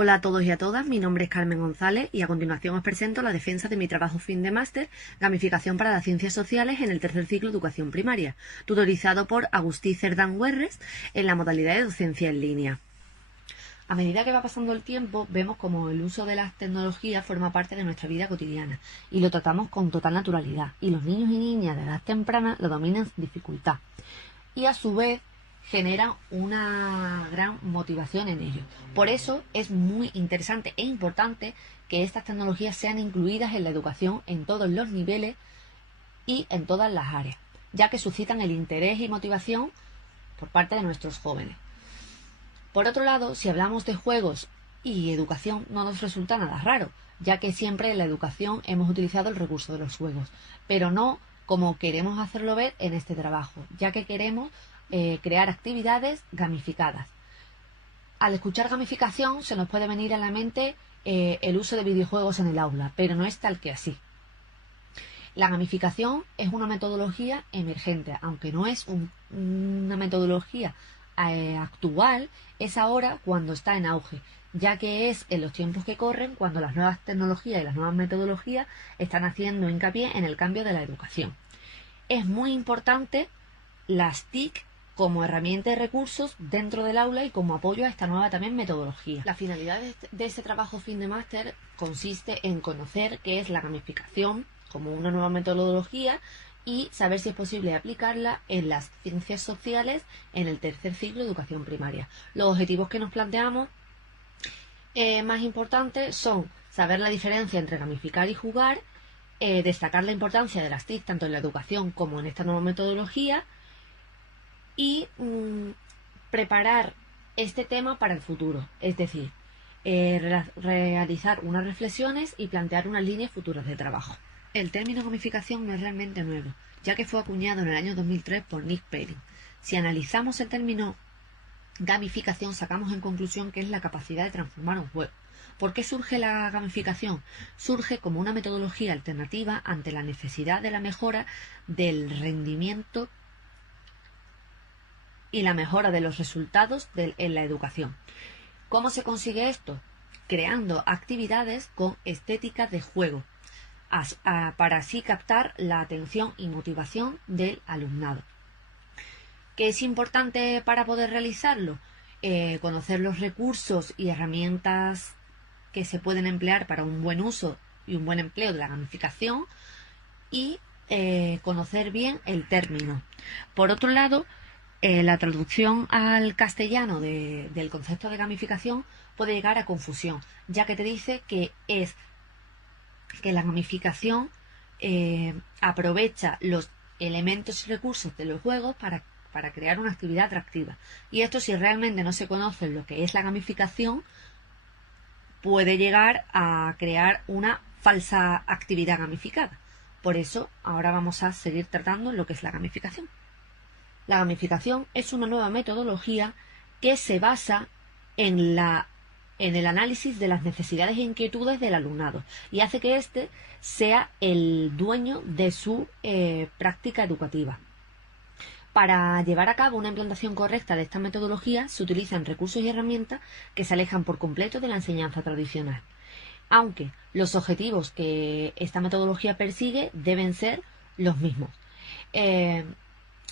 Hola a todos y a todas, mi nombre es Carmen González y a continuación os presento la defensa de mi trabajo fin de máster, Gamificación para las Ciencias Sociales en el tercer ciclo de Educación Primaria, tutorizado por Agustí Cerdán Güerres en la modalidad de docencia en línea. A medida que va pasando el tiempo, vemos como el uso de las tecnologías forma parte de nuestra vida cotidiana y lo tratamos con total naturalidad, y los niños y niñas de edad temprana lo dominan sin dificultad y a su vez generan una gran motivación en ello. Por eso es muy interesante e importante que estas tecnologías sean incluidas en la educación en todos los niveles y en todas las áreas, ya que suscitan el interés y motivación por parte de nuestros jóvenes. Por otro lado, si hablamos de juegos y educación, no nos resulta nada raro, ya que siempre en la educación hemos utilizado el recurso de los juegos, pero no como queremos hacerlo ver en este trabajo, ya que queremos crear actividades gamificadas. Al escuchar gamificación se nos puede venir a la mente el uso de videojuegos en el aula, pero no es tal que así. La gamificación es una metodología emergente, aunque no es una metodología actual, es ahora cuando está en auge, ya que es en los tiempos que corren cuando las nuevas tecnologías y las nuevas metodologías están haciendo hincapié en el cambio de la educación. Es muy importante las TIC como herramienta de recursos dentro del aula y como apoyo a esta nueva también metodología. La finalidad de este trabajo fin de máster consiste en conocer qué es la gamificación como una nueva metodología y saber si es posible aplicarla en las ciencias sociales en el tercer ciclo de educación primaria. Los objetivos que nos planteamos más importantes son saber la diferencia entre gamificar y jugar, destacar la importancia de las TIC tanto en la educación como en esta nueva metodología y preparar este tema para el futuro, es decir, realizar unas reflexiones y plantear unas líneas futuras de trabajo. El término gamificación no es realmente nuevo, ya que fue acuñado en el año 2003 por Nick Perrin. Si analizamos el término gamificación, sacamos en conclusión que es la capacidad de transformar un juego. ¿Por qué surge la gamificación? Surge como una metodología alternativa ante la necesidad de la mejora del rendimiento y la mejora de los resultados en la educación. ¿Cómo se consigue esto? Creando actividades con estética de juego, para así captar la atención y motivación del alumnado. ¿Qué es importante para poder realizarlo? Conocer los recursos y herramientas que se pueden emplear para un buen uso y un buen empleo de la gamificación y conocer bien el término. Por otro lado, la traducción al castellano del concepto de gamificación puede llegar a confusión, ya que te dice que la gamificación aprovecha los elementos y recursos de los juegos para crear una actividad atractiva. Y esto, si realmente no se conoce lo que es la gamificación, puede llegar a crear una falsa actividad gamificada. Por eso, ahora vamos a seguir tratando lo que es la gamificación. La gamificación es una nueva metodología que se basa en el análisis de las necesidades e inquietudes del alumnado y hace que éste sea el dueño de su práctica educativa. Para llevar a cabo una implantación correcta de esta metodología se utilizan recursos y herramientas que se alejan por completo de la enseñanza tradicional, aunque los objetivos que esta metodología persigue deben ser los mismos.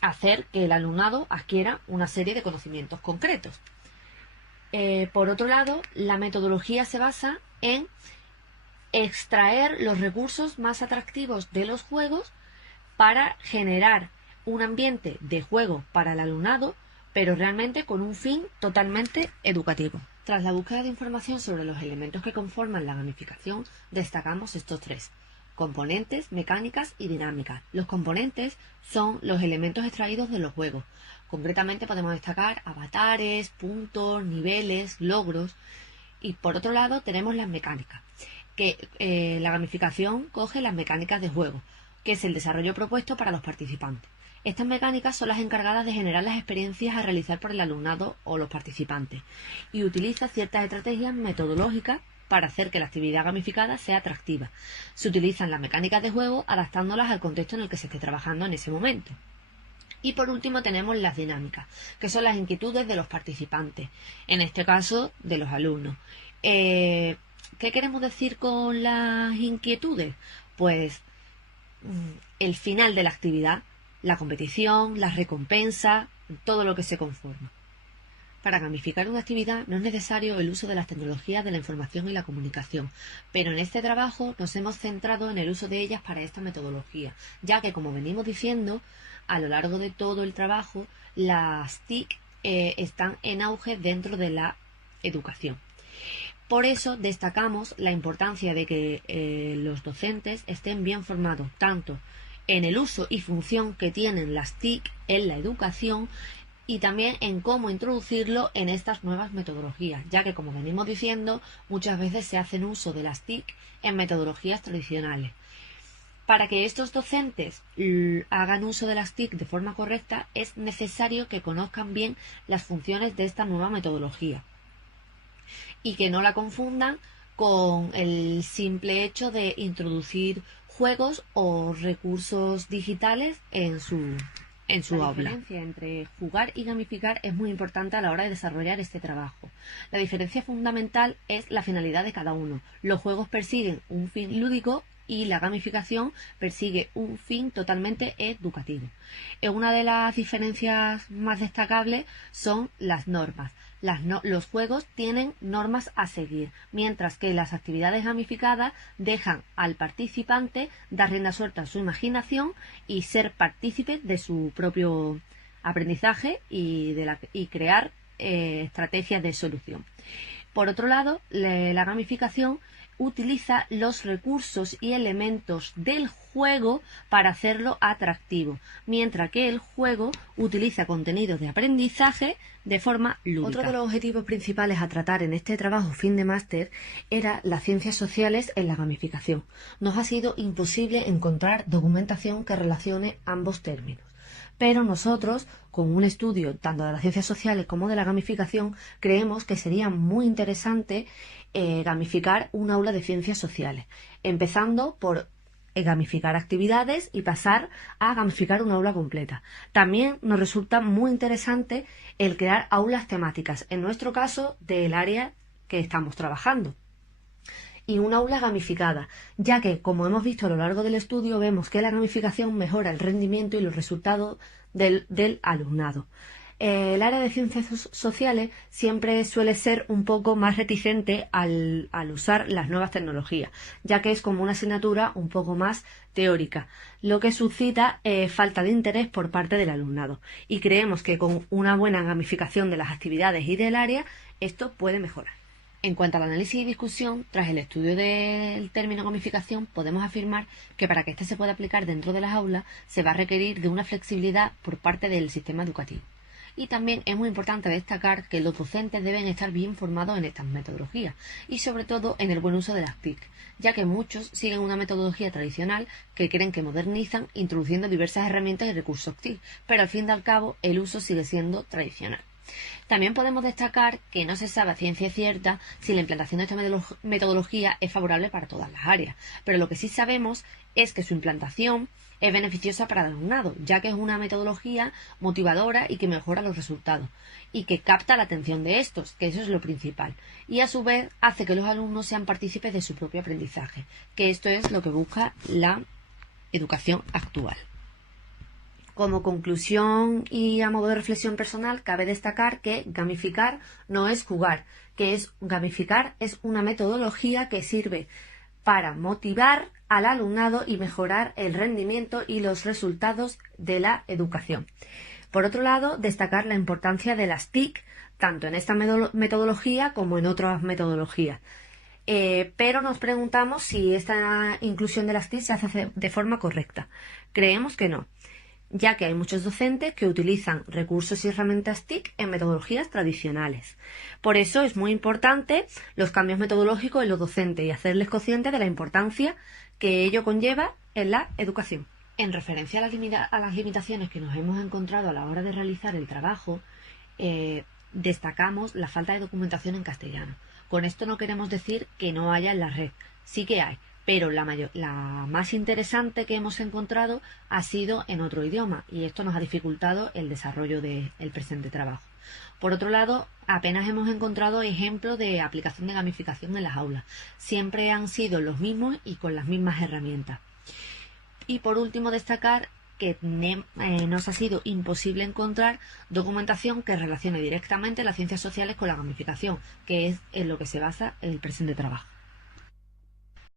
Hacer que el alumnado adquiera una serie de conocimientos concretos. Por otro lado, la metodología se basa en extraer los recursos más atractivos de los juegos para generar un ambiente de juego para el alumnado, pero realmente con un fin totalmente educativo. Tras la búsqueda de información sobre los elementos que conforman la gamificación, destacamos estos tres: componentes, mecánicas y dinámicas. Los componentes son los elementos extraídos de los juegos. Concretamente podemos destacar avatares, puntos, niveles, logros. Y por otro lado tenemos las mecánicas, que la gamificación coge las mecánicas de juego, que es el desarrollo propuesto para los participantes. Estas mecánicas son las encargadas de generar las experiencias a realizar por el alumnado o los participantes y utiliza ciertas estrategias metodológicas para hacer que la actividad gamificada sea atractiva. Se utilizan las mecánicas de juego adaptándolas al contexto en el que se esté trabajando en ese momento. Y por último tenemos las dinámicas, que son las inquietudes de los participantes, en este caso de los alumnos. ¿Qué queremos decir con las inquietudes? Pues el final de la actividad, la competición, las recompensas, todo lo que se conforma. Para gamificar una actividad no es necesario el uso de las tecnologías de la información y la comunicación, pero en este trabajo nos hemos centrado en el uso de ellas para esta metodología, ya que, como venimos diciendo, a lo largo de todo el trabajo, las TIC están en auge dentro de la educación. Por eso destacamos la importancia de que los docentes estén bien formados tanto en el uso y función que tienen las TIC en la educación y también en cómo introducirlo en estas nuevas metodologías, ya que, como venimos diciendo, muchas veces se hacen uso de las TIC en metodologías tradicionales. Para que estos docentes hagan uso de las TIC de forma correcta, es necesario que conozcan bien las funciones de esta nueva metodología y que no la confundan con el simple hecho de introducir juegos o recursos digitales en su aula. La diferencia entre jugar y gamificar es muy importante a la hora de desarrollar este trabajo. La diferencia fundamental es la finalidad de cada uno. Los juegos persiguen un fin lúdico y la gamificación persigue un fin totalmente educativo. Una de las diferencias más destacables son las normas. Los juegos tienen normas a seguir, mientras que las actividades gamificadas dejan al participante dar rienda suelta a su imaginación y ser partícipe de su propio aprendizaje y crear estrategias de solución. Por otro lado, la gamificación utiliza los recursos y elementos del juego para hacerlo atractivo, mientras que el juego utiliza contenidos de aprendizaje de forma lúdica. Otro de los objetivos principales a tratar en este trabajo fin de máster era las ciencias sociales en la gamificación. Nos ha sido imposible encontrar documentación que relacione ambos términos. Pero nosotros, con un estudio tanto de las ciencias sociales como de la gamificación, creemos que sería muy interesante gamificar un aula de ciencias sociales, empezando por gamificar actividades y pasar a gamificar una aula completa. También nos resulta muy interesante el crear aulas temáticas, en nuestro caso del área que estamos trabajando. Y una aula gamificada, ya que, como hemos visto a lo largo del estudio, vemos que la gamificación mejora el rendimiento y los resultados del alumnado. El área de ciencias sociales siempre suele ser un poco más reticente al usar las nuevas tecnologías, ya que es como una asignatura un poco más teórica, lo que suscita falta de interés por parte del alumnado. Y creemos que con una buena gamificación de las actividades y del área, esto puede mejorar. En cuanto al análisis y discusión, tras el estudio del término gamificación, podemos afirmar que para que éste se pueda aplicar dentro de las aulas, se va a requerir de una flexibilidad por parte del sistema educativo. Y también es muy importante destacar que los docentes deben estar bien formados en estas metodologías y sobre todo en el buen uso de las TIC, ya que muchos siguen una metodología tradicional que creen que modernizan introduciendo diversas herramientas y recursos TIC, pero al fin y al cabo el uso sigue siendo tradicional. También podemos destacar que no se sabe a ciencia cierta si la implantación de esta metodología es favorable para todas las áreas, pero lo que sí sabemos es que su implantación es beneficiosa para el alumnado, ya que es una metodología motivadora y que mejora los resultados, y que capta la atención de estos, que eso es lo principal, y a su vez hace que los alumnos sean partícipes de su propio aprendizaje, que esto es lo que busca la educación actual. Como conclusión y a modo de reflexión personal, cabe destacar que gamificar no es jugar, gamificar es una metodología que sirve para motivar al alumnado y mejorar el rendimiento y los resultados de la educación. Por otro lado, destacar la importancia de las TIC, tanto en esta metodología como en otras metodologías. Pero nos preguntamos si esta inclusión de las TIC se hace de forma correcta. Creemos que no, ya que hay muchos docentes que utilizan recursos y herramientas TIC en metodologías tradicionales. Por eso es muy importante los cambios metodológicos en los docentes y hacerles conscientes de la importancia que ello conlleva en la educación. En referencia a las limitaciones que nos hemos encontrado a la hora de realizar el trabajo, destacamos la falta de documentación en castellano. Con esto no queremos decir que no haya en la red, sí que hay, pero la más interesante que hemos encontrado ha sido en otro idioma y esto nos ha dificultado el desarrollo del presente trabajo. Por otro lado, apenas hemos encontrado ejemplos de aplicación de gamificación en las aulas. Siempre han sido los mismos y con las mismas herramientas. Y por último, destacar que nos ha sido imposible encontrar documentación que relacione directamente las ciencias sociales con la gamificación, que es en lo que se basa el presente trabajo.